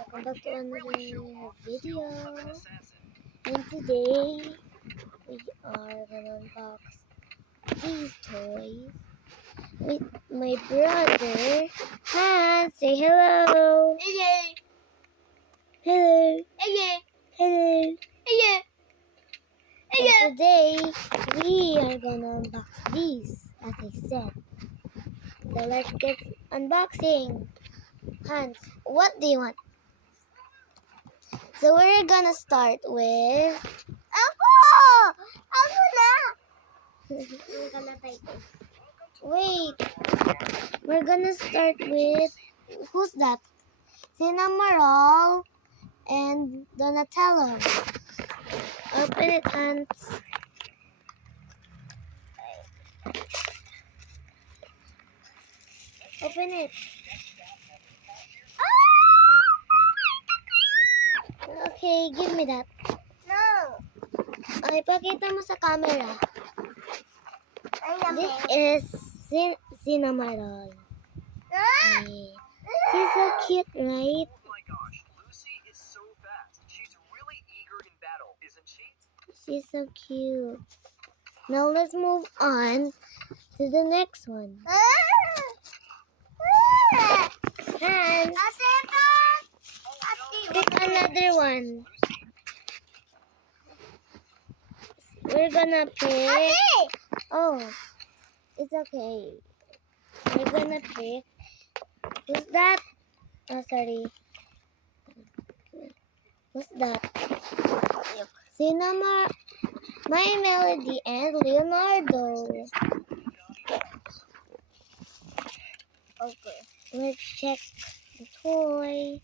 Welcome back to another video. And today we are gonna unbox these toys with my brother. Hans, say hello. Hello. Hello. Hello. Hello. Hello. And today we are gonna unbox these, as I said. So let's get unboxing. Hans, what do you want? So we're gonna start with Ako na. wait. We're gonna start with who's that? Cinnamoroll and Donatello. Open it, Hans. Open it. Okay, give me that. No. Ay, pakita mo sa camera. Ay, This yummy. is Cinnamoroll. Ah! Hey. He's so cute, right? Oh my gosh, Lucy is so fast. She's really eager in battle, isn't she? She's so cute. Now let's move on to the next one. Ah! Hans, Ate, ito. Ate, pick another one. We're gonna pick. Ate! Oh, it's okay. We're gonna pick. Who's that? Oh, sorry. Who's that? Cinnamon, My Melody, and Leonardo. Okay. Let's check the toy.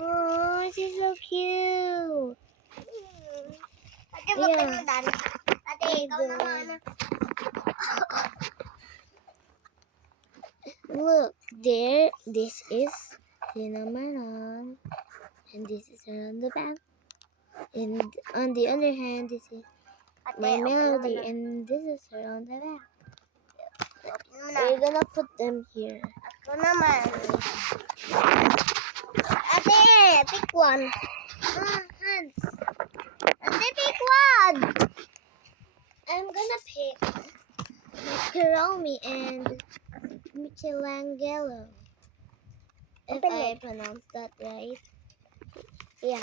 Oh, she's so cute. Ate, wag ka na dali. Ate, ikaw naman. Look, there. This is Cinnamon, and this is around the back. And on the other hand, this is Ate, My open Melody, mo na. and this is around the back. Open mo na. We're gonna put them here. Ako naman. Ate, pick one. Hans, Ate, pick one. I'm gonna pick Kuromi and Michelangelo. If Open I it. pronounce that right. Yeah.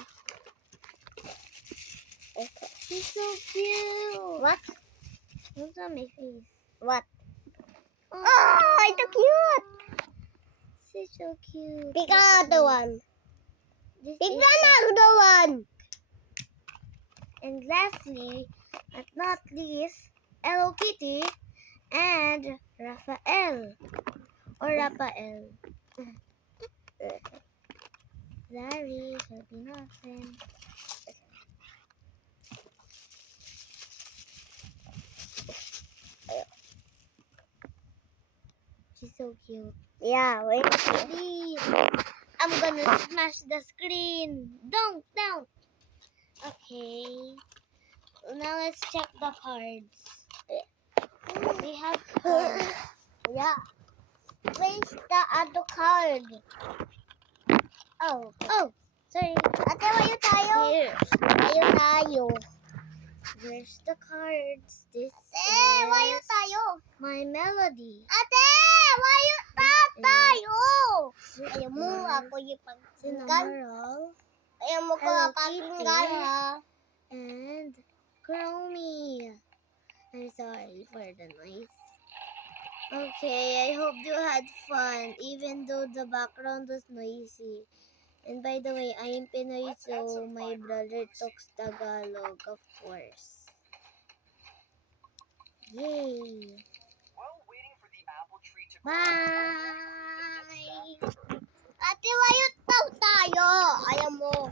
Okay. She's so cute. What? What's on my face? What? Oh, Oh, ito cute. she's so cute. Pick Look at another this. one. This Pick is another one. And lastly, but not least, Hello Kitty and Raphael. Or Raphael. Sorry, should be nothing. She's so cute. Yeah, wait. Please, I'm gonna smash the screen. Don't. Okay. Now let's check the cards. We have cards. Yeah. Where's the other card? Oh. Sorry. Ate, wayo tayo. Here. Wayo tayo. There's the cards. This Ate, wayo is tayo. My Melody. Ate, wayo tayo. Ayaw mo ako yung pagpinggan. Cinnamoroll Ayaw mo ko Hello pagpinggan, Kitty. ha? and Chromie. I'm sorry for the noise. Okay, I hope you had fun, even though the background was noisy. And by the way, I am Pinoy, so my brother talks Tagalog, of course. Yay! While waiting for the apple tree to grow, Bye! Ate, wayo tayo. Ayaw mo.